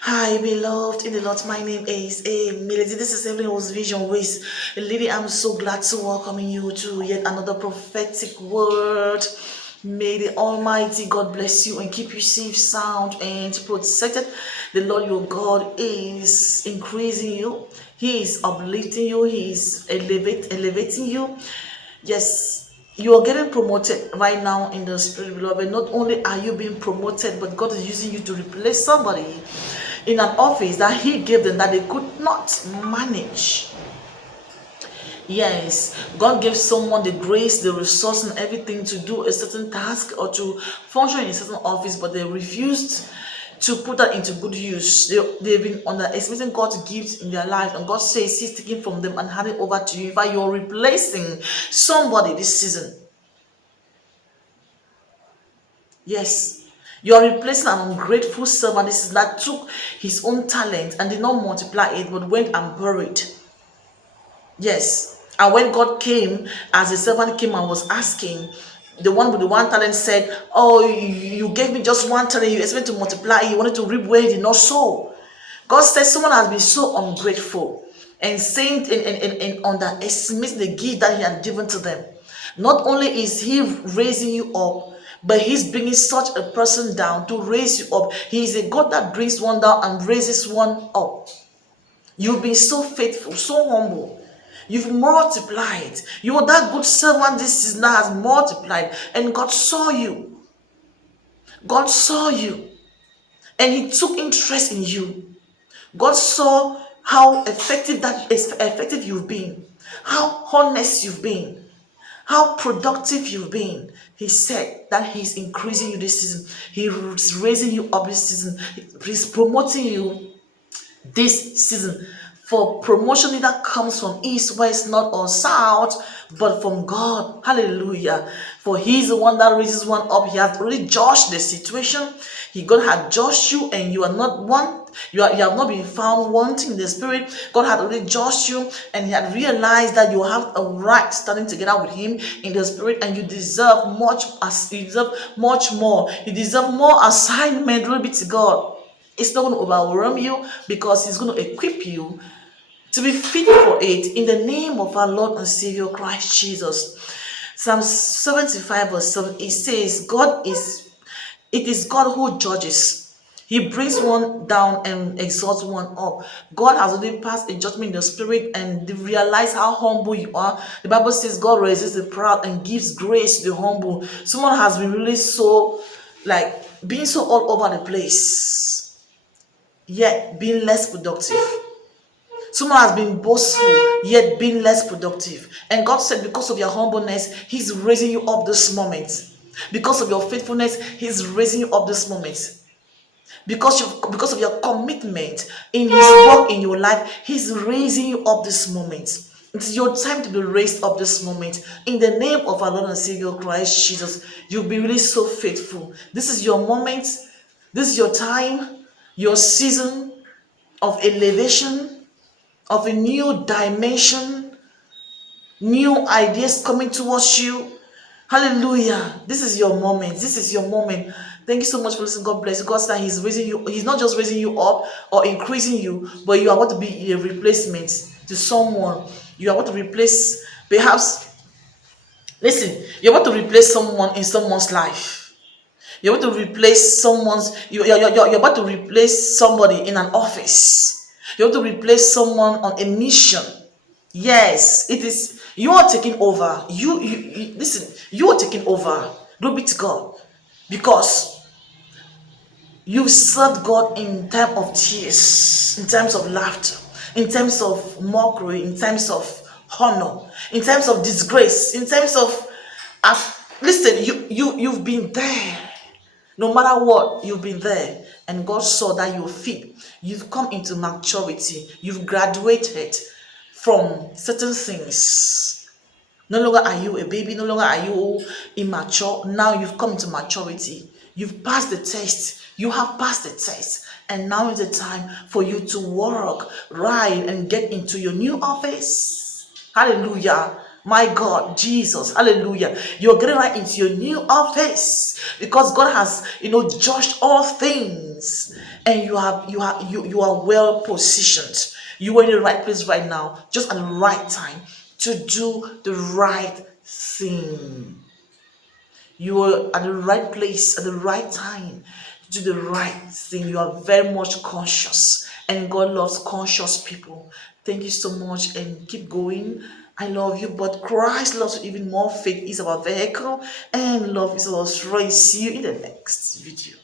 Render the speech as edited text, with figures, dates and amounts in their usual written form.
Hi, beloved in the Lord. My name is Melody. This is Evelyn Rose Vision Ways. Lady, I'm so glad to welcome you to yet another prophetic word. May the Almighty God bless you and keep you safe, sound, and protected. The Lord your God is increasing you. He is uplifting you. He is elevating you. Yes, you are getting promoted right now in the spirit, beloved. Not only are you being promoted, but God is using you to replace somebody in an office that He gave them that they could not manage. Yes, God gave someone the grace, the resource, and everything to do a certain task or to function in a certain office, but they refused to put that into good use. They've been underestimating God's gifts in their life, and God says He's taking from them and handing over to you. In fact, you're replacing somebody this season. Yes, you are replacing an ungrateful servant. This is that took his own talent and did not multiply it, but went and buried. Yes. And when God came, as the servant came and was asking, the one with the one talent said, "Oh, you gave me just one talent, you expect to multiply, you wanted to reap where he did not sow." God says someone has been so ungrateful and saying and underestimating the gift that He had given to them. Not only is He raising you up, but He's bringing such a person down to raise you up. He is a God that brings one down and raises one up. You've been so faithful, so humble. You've multiplied. You are that good servant this season that has multiplied. And God saw you. God saw you. And He took interest in you. God saw how effective you've been, how honest you've been, how productive you've been. He said that He's increasing you this season. He's raising you up this season. He's promoting you this season. For promotion either comes from east, west, north, or south, but from God. Hallelujah. For He's the one that raises one up. He has already judged the situation. God had judged you, and you are not one. You have not been found wanting in the spirit. God had already judged you, and He had realized that you have a right standing together with Him in the spirit, and you deserve much. As you deserve much more. You deserve more assignment. Glory be to God. It's not going to overwhelm you, because He's going to equip you to be fit for it in the name of our Lord and Savior Christ Jesus. Psalm 75 verse 7, it says, it is God who judges. He brings one down and exalts one up. God has already passed a judgment in the spirit, and they realize how humble you are. The Bible says God resists the proud and gives grace to the humble. Someone has been really so, like, being so all over the place, yet being less productive. Someone has been boastful, yet being less productive. And God said, because of your humbleness, He's raising you up this moment. Because of your faithfulness, He's raising you up this moment. Because of your commitment in His work in your life, He's raising you up this moment. It's your time to be raised up this moment. In the name of our Lord and Savior Christ Jesus, you'll be really so faithful. This is your moment. This is your time, your season of elevation, of a new dimension, new ideas coming towards you. Hallelujah. This is your moment. This is your moment. Thank you so much for listening. God bless you. God said He's raising you. He's not just raising you up or increasing you, but you are going to be a replacement to someone. You are going to replace, perhaps, listen, you're about to replace someone in someone's life. You're about to replace you're about to replace somebody in an office. You're about to replace someone on a mission. Yes, it is. You are taking over. Listen. You are taking over. Glory be to God, because you've served God in time of tears, in times of laughter, in times of mockery, in times of honor, in times of disgrace, in times of. Listen, you've been there. No matter what, you've been there, and God saw that you're fit. You've come into maturity. You've graduated from certain things. No longer are you a baby, no longer are you immature. Now you've come into maturity. You've passed the test. You have passed the test. And now is the time for you to work, ride, and get into your new office. Hallelujah. My God, Jesus, hallelujah. You're getting right into your new office because God has, judged all things, and you are well positioned. You are in the right place right now, just at the right time to do the right thing. You are at the right place at the right time to do the right thing. You are very much conscious, and God loves conscious people. Thank you so much, and keep going. I love you, but Christ loves you even more. Faith is our vehicle, and love is our strength. See you in the next video.